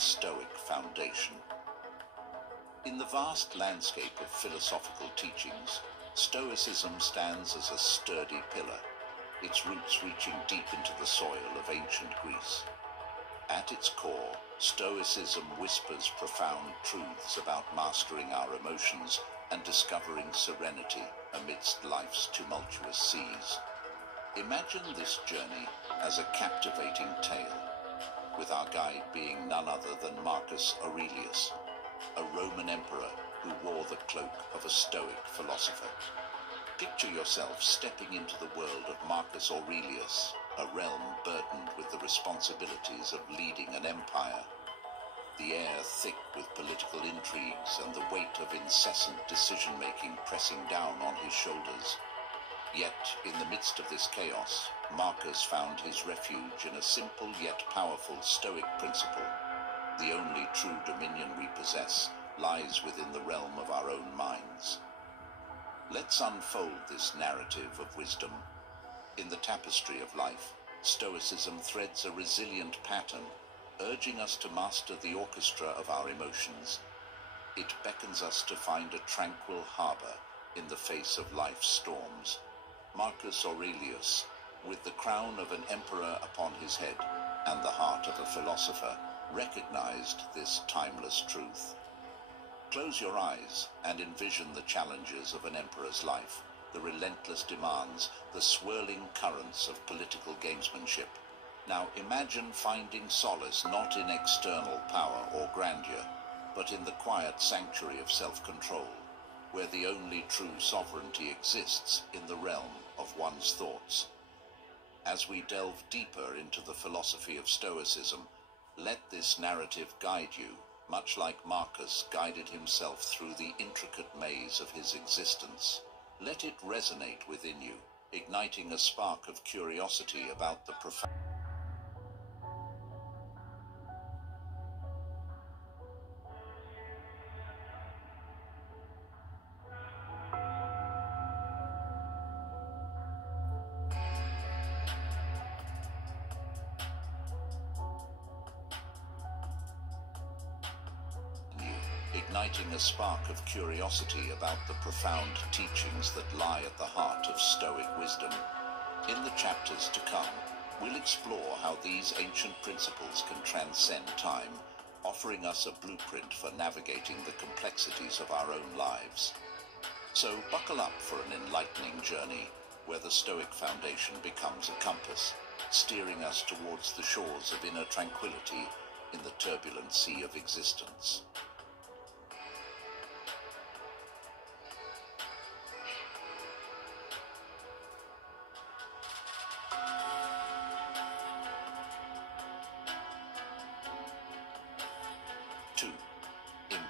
the Stoic Foundation. In the vast landscape of philosophical teachings, Stoicism stands as a sturdy pillar, its roots reaching deep into the soil of ancient Greece. At its core, Stoicism whispers profound truths about mastering our emotions and discovering serenity amidst life's tumultuous seas. Imagine this journey as a captivating tale, with our guide being none other than Marcus Aurelius, a Roman emperor who wore the cloak of a Stoic philosopher. Picture yourself stepping into the world of Marcus Aurelius, a realm burdened with the responsibilities of leading an empire. The air thick with political intrigues and the weight of incessant decision-making pressing down on his shoulders. Yet, in the midst of this chaos, Marcus found his refuge in a simple yet powerful Stoic principle. The only true dominion we possess lies within the realm of our own minds. Let's unfold this narrative of wisdom. In the tapestry of life, Stoicism threads a resilient pattern, urging us to master the orchestra of our emotions. It beckons us to find a tranquil harbor in the face of life's storms. Marcus Aurelius, with the crown of an emperor upon his head and the heart of a philosopher, recognized this timeless truth. Close your eyes and envision the challenges of an emperor's life, the relentless demands, the swirling currents of political gamesmanship. Now imagine finding solace not in external power or grandeur, but in the quiet sanctuary of self-control, where the only true sovereignty exists in the realm of one's thoughts. As we delve deeper into the philosophy of Stoicism, let this narrative guide you, much like Marcus guided himself through the intricate maze of his existence. Let it resonate within you, igniting a spark of curiosity about the profound. Igniting a spark of curiosity about the profound teachings that lie at the heart of Stoic wisdom. In the chapters to come, we'll explore how these ancient principles can transcend time, offering us a blueprint for navigating the complexities of our own lives. So buckle up for an enlightening journey, where the Stoic Foundation becomes a compass, steering us towards the shores of inner tranquility in the turbulent sea of existence.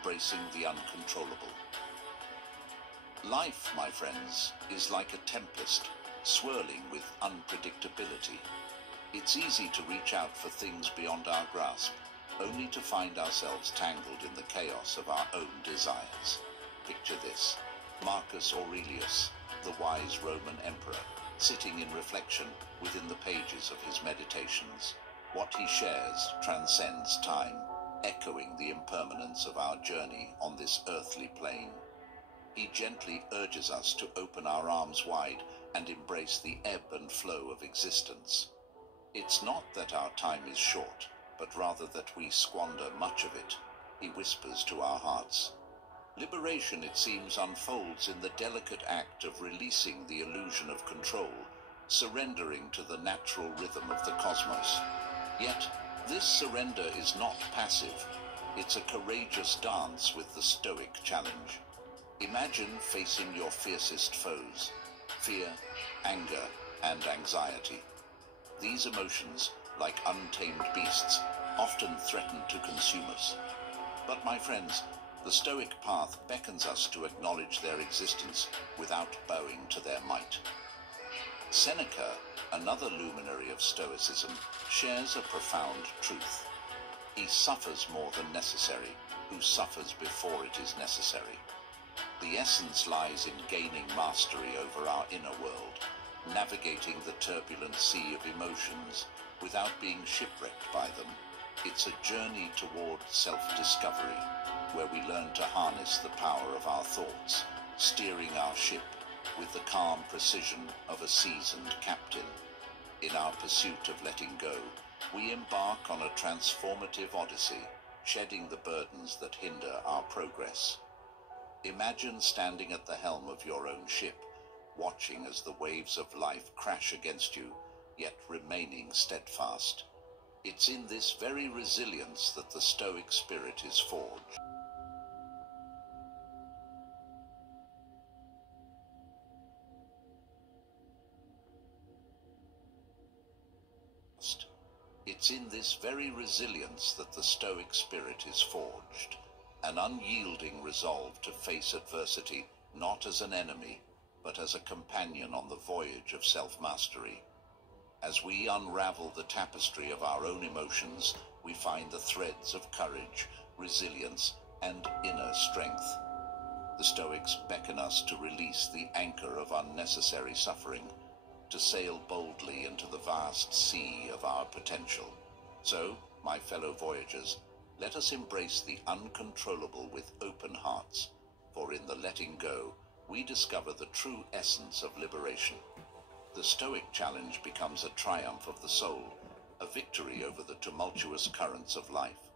Embracing the uncontrollable. Life, my friends, is like a tempest, swirling with unpredictability. It's easy to reach out for things beyond our grasp, only to find ourselves tangled in the chaos of our own desires. Picture this: Marcus Aurelius, the wise Roman emperor, sitting in reflection within the pages of his meditations. What he shares transcends time, echoing the impermanence of our journey on this earthly plane. He gently urges us to open our arms wide and embrace the ebb and flow of existence. It's not that our time is short, but rather that we squander much of it, he whispers to our hearts. Liberation, it seems, unfolds in the delicate act of releasing the illusion of control, surrendering to the natural rhythm of the cosmos. Yet, this surrender is not passive. It's a courageous dance with the Stoic challenge. Imagine facing your fiercest foes: fear, anger, and anxiety. These emotions, like untamed beasts, often threaten to consume us. But my friends, the Stoic path beckons us to acknowledge their existence without bowing to their might. Seneca, another luminary of Stoicism, shares a profound truth. He suffers more than necessary, who suffers before it is necessary. The essence lies in gaining mastery over our inner world, navigating the turbulent sea of emotions without being shipwrecked by them. It's a journey toward self-discovery, where we learn to harness the power of our thoughts, steering our ship with the calm precision of a seasoned captain. In our pursuit of letting go, we embark on a transformative odyssey, shedding the burdens that hinder our progress. Imagine standing at the helm of your own ship, watching as the waves of life crash against you, yet remaining steadfast. It's in this very resilience that the Stoic spirit is forged. It's in this very resilience that the Stoic spirit is forged, an unyielding resolve to face adversity not as an enemy, but as a companion on the voyage of self-mastery. As we unravel the tapestry of our own emotions, we find the threads of courage, resilience, and inner strength. The Stoics beckon us to release the anchor of unnecessary suffering, to sail boldly into the vast sea of our potential. So, my fellow voyagers, let us embrace the uncontrollable with open hearts, for in the letting go, we discover the true essence of liberation. The Stoic challenge becomes a triumph of the soul, a victory over the tumultuous currents of life.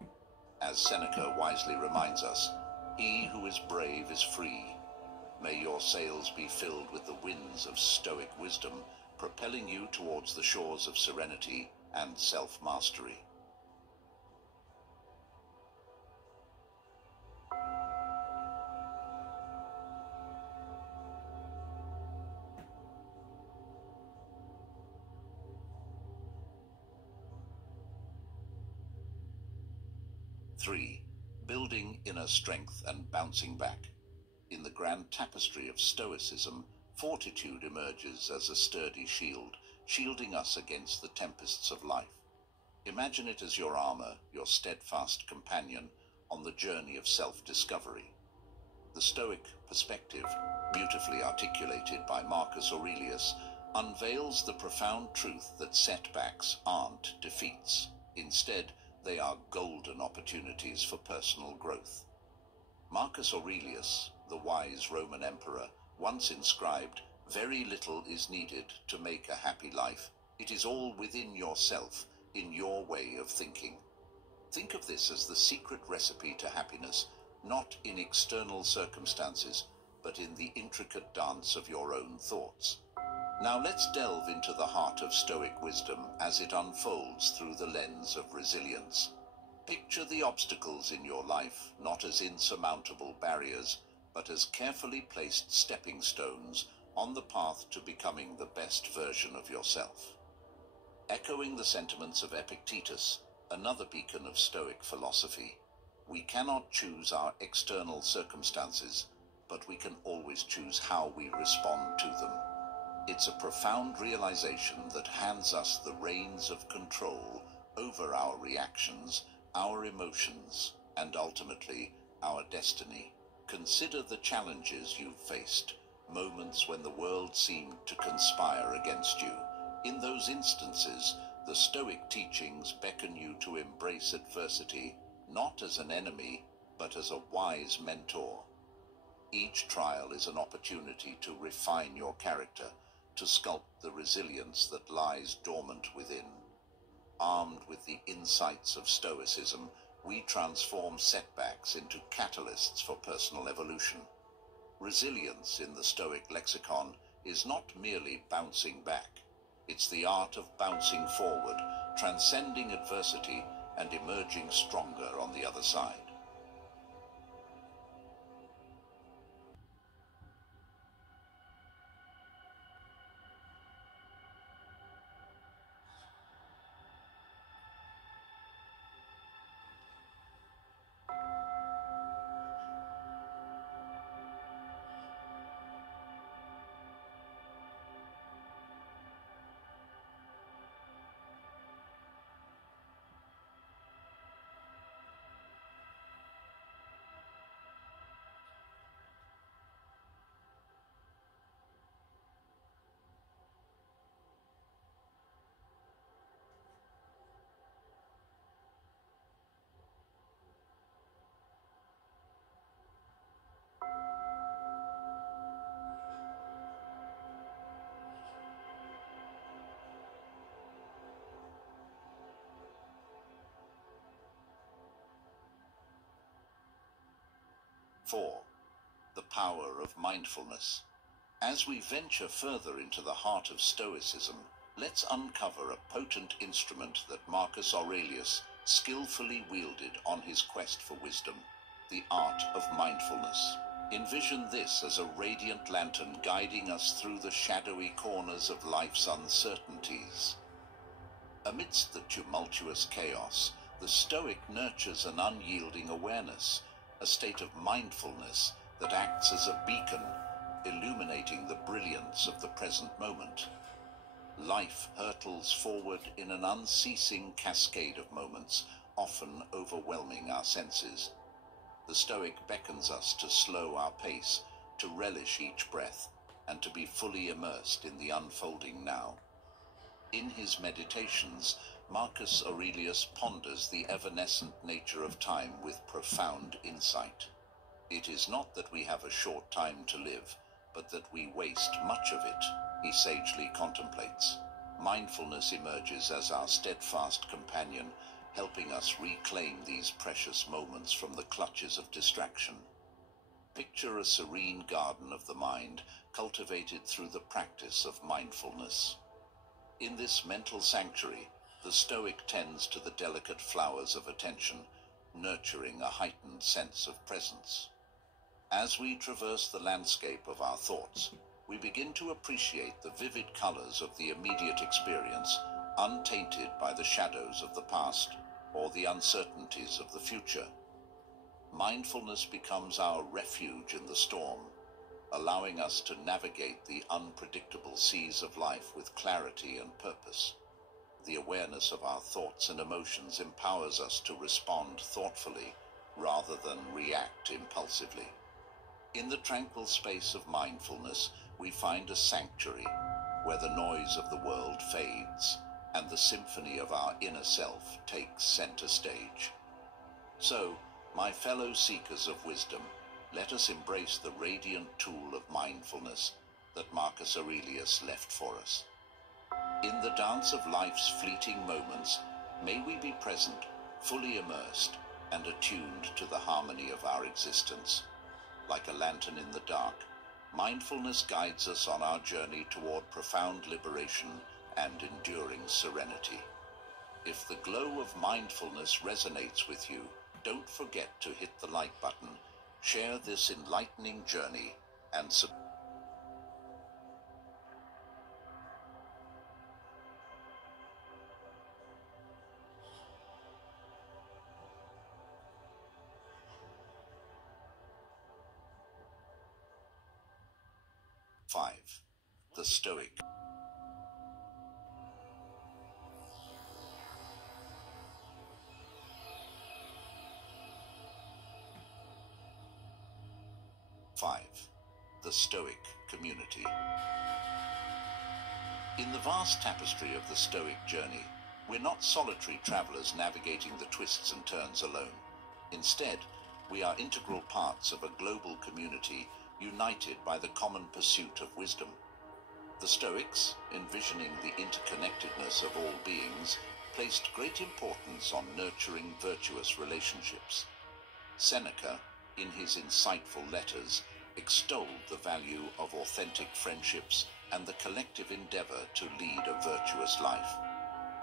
As Seneca wisely reminds us, he who is brave is free. May your sails be filled with the winds of Stoic wisdom, propelling you towards the shores of serenity and self-mastery. Three, building inner strength and bouncing back. In the grand tapestry of Stoicism, fortitude emerges as a sturdy shield, shielding us against the tempests of life. Imagine it as your armor, your steadfast companion on the journey of self-discovery. The Stoic perspective, beautifully articulated by Marcus Aurelius, unveils the profound truth that setbacks aren't defeats. Instead, they are golden opportunities for personal growth. Marcus Aurelius, the wise Roman emperor, once inscribed, "Very little is needed to make a happy life. It is all within yourself, in your way of thinking." Think of this as the secret recipe to happiness, not in external circumstances, but in the intricate dance of your own thoughts. Now let's delve into the heart of Stoic wisdom as it unfolds through the lens of resilience. Picture the obstacles in your life not as insurmountable barriers, but as carefully placed stepping stones on the path to becoming the best version of yourself. Echoing the sentiments of Epictetus, another beacon of Stoic philosophy, we cannot choose our external circumstances, but we can always choose how we respond to them. It's a profound realization that hands us the reins of control over our reactions, our emotions, and ultimately our destiny. Consider the challenges you've faced, moments when the world seemed to conspire against you. In those instances, the Stoic teachings beckon you to embrace adversity, not as an enemy, but as a wise mentor. Each trial is an opportunity to refine your character, to sculpt the resilience that lies dormant within. Armed with the insights of Stoicism, we transform setbacks into catalysts for personal evolution. Resilience in the Stoic lexicon is not merely bouncing back. It's the art of bouncing forward, transcending adversity, and emerging stronger on the other side. 4. The power of mindfulness. As we venture further into the heart of Stoicism, let's uncover a potent instrument that Marcus Aurelius skillfully wielded on his quest for wisdom, the art of mindfulness. Envision this as a radiant lantern guiding us through the shadowy corners of life's uncertainties. Amidst the tumultuous chaos, the Stoic nurtures an unyielding awareness, a state of mindfulness that acts as a beacon, illuminating the brilliance of the present moment. Life hurtles forward in an unceasing cascade of moments, often overwhelming our senses. The Stoic beckons us to slow our pace, to relish each breath, and to be fully immersed in the unfolding now. In his meditations, Marcus Aurelius ponders the evanescent nature of time with profound insight. It is not that we have a short time to live, but that we waste much of it, he sagely contemplates. Mindfulness emerges as our steadfast companion, helping us reclaim these precious moments from the clutches of distraction. Picture a serene garden of the mind, cultivated through the practice of mindfulness. In this mental sanctuary, the Stoic tends to the delicate flowers of attention, nurturing a heightened sense of presence. As we traverse the landscape of our thoughts, we begin to appreciate the vivid colors of the immediate experience, untainted by the shadows of the past or the uncertainties of the future. Mindfulness becomes our refuge in the storm, allowing us to navigate the unpredictable seas of life with clarity and purpose. The awareness of our thoughts and emotions empowers us to respond thoughtfully rather than react impulsively. In the tranquil space of mindfulness, we find a sanctuary where the noise of the world fades and the symphony of our inner self takes center stage. So, my fellow seekers of wisdom, let us embrace the radiant tool of mindfulness that Marcus Aurelius left for us. In the dance of life's fleeting moments, may we be present, fully immersed, and attuned to the harmony of our existence. Like a lantern in the dark, mindfulness guides us on our journey toward profound liberation and enduring serenity. If the glow of mindfulness resonates with you, don't forget to hit the like button, share this enlightening journey, and subscribe. 5. The Stoic. The Stoic community. In the vast tapestry of the Stoic journey, we're not solitary travelers navigating the twists and turns alone. Instead, we are integral parts of a global community united by the common pursuit of wisdom. The Stoics, envisioning the interconnectedness of all beings, placed great importance on nurturing virtuous relationships. Seneca, in his insightful letters, extolled the value of authentic friendships and the collective endeavor to lead a virtuous life.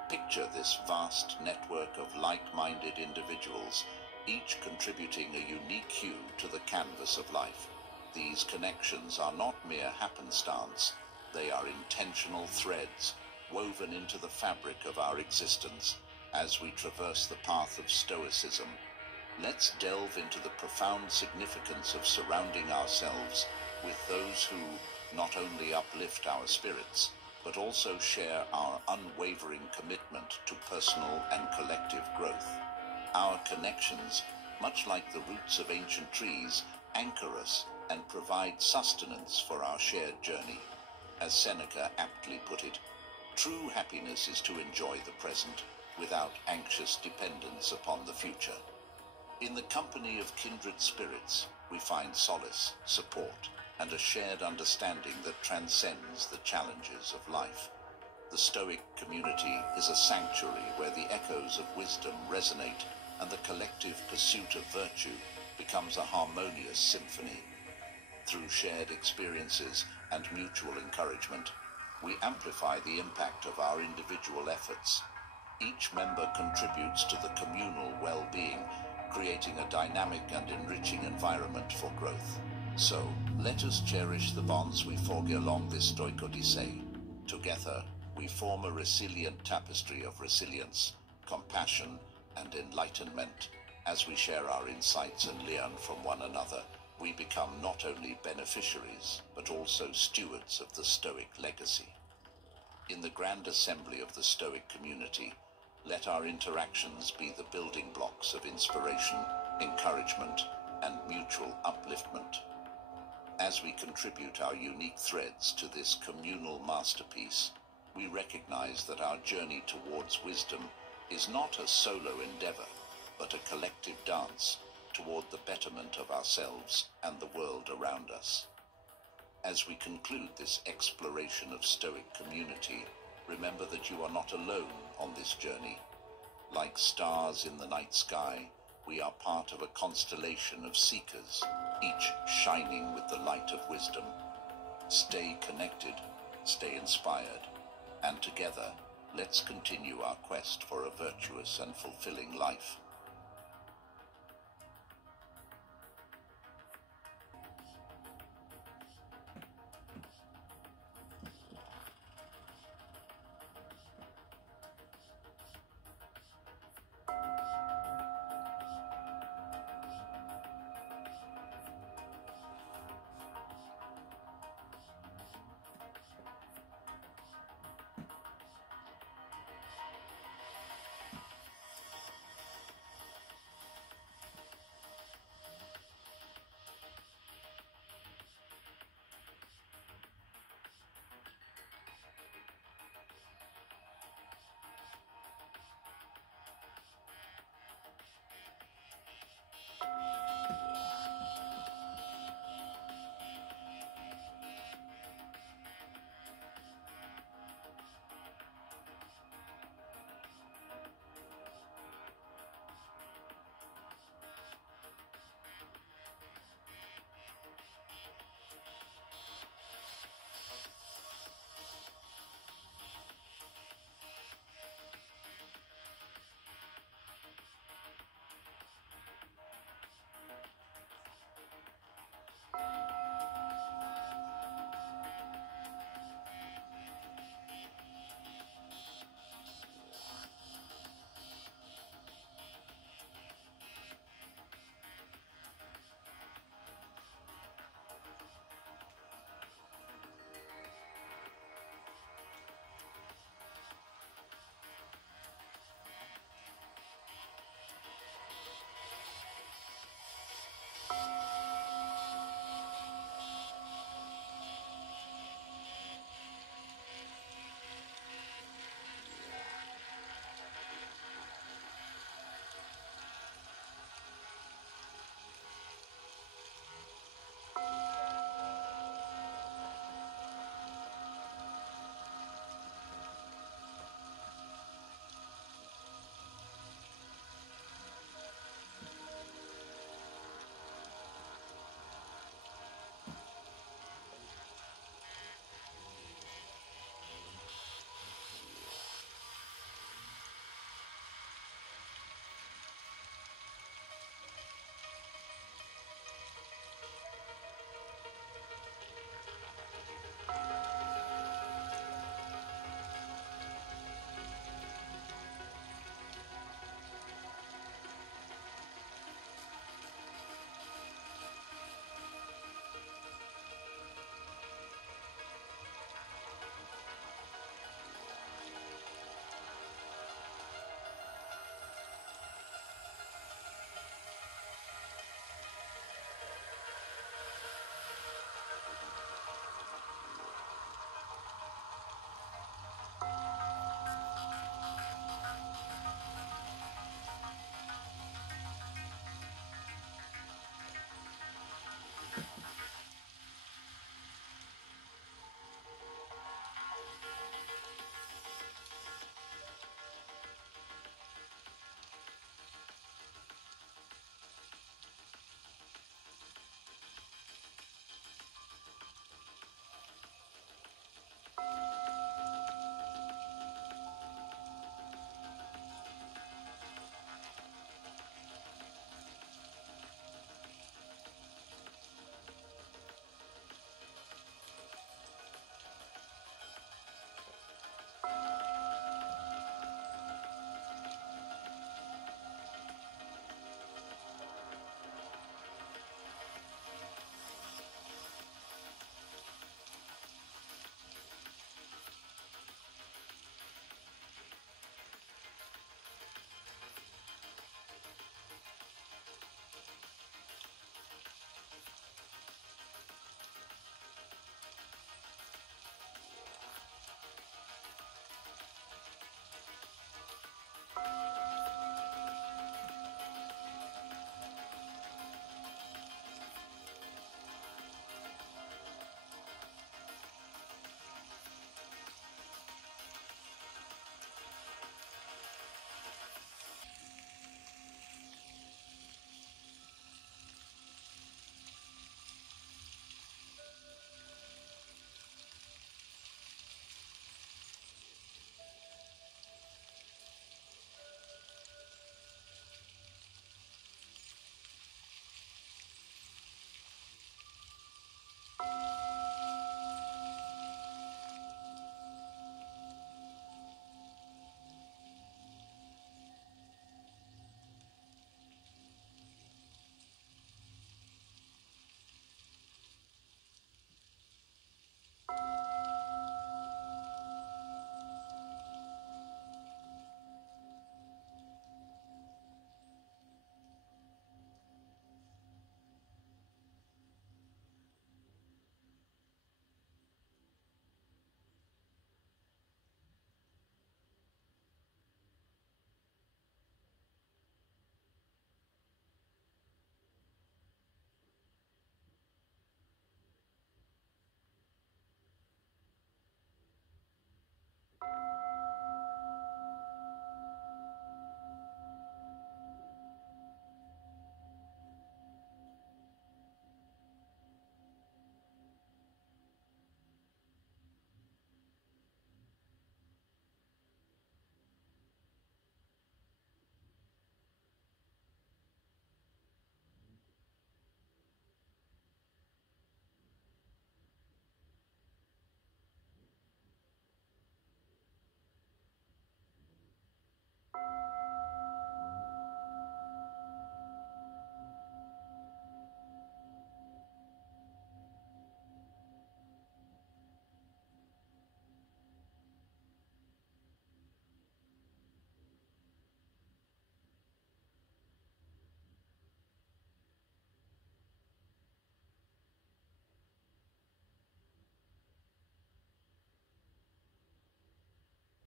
Picture this vast network of like-minded individuals, each contributing a unique hue to the canvas of life. These connections are not mere happenstance, they are intentional threads woven into the fabric of our existence. As we traverse the path of Stoicism, let's delve into the profound significance of surrounding ourselves with those who not only uplift our spirits, but also share our unwavering commitment to personal and collective growth. Our connections, much like the roots of ancient trees, anchor us and provide sustenance for our shared journey. As Seneca aptly put it, true happiness is to enjoy the present without anxious dependence upon the future. In the company of kindred spirits, we find solace, support, and a shared understanding that transcends the challenges of life. The Stoic community is a sanctuary where the echoes of wisdom resonate and the collective pursuit of virtue becomes a harmonious symphony. Through shared experiences and mutual encouragement, we amplify the impact of our individual efforts. Each member contributes to the communal well-being, creating a dynamic and enriching environment for growth. So, let us cherish the bonds we forge along this Stoic Odyssey. Together, we form a resilient tapestry of resilience, compassion, and enlightenment. As we share our insights and learn from one another, we become not only beneficiaries, but also stewards of the Stoic legacy. In the grand assembly of the Stoic community, let our interactions be the building blocks of inspiration, encouragement, and mutual upliftment. As we contribute our unique threads to this communal masterpiece, we recognize that our journey towards wisdom is not a solo endeavor, but a collective dance toward the betterment of ourselves and the world around us. As we conclude this exploration of Stoic community, remember that you are not alone on this journey. Like stars in the night sky, we are part of a constellation of seekers, each shining with the light of wisdom. Stay connected, stay inspired, and together, let's continue our quest for a virtuous and fulfilling life.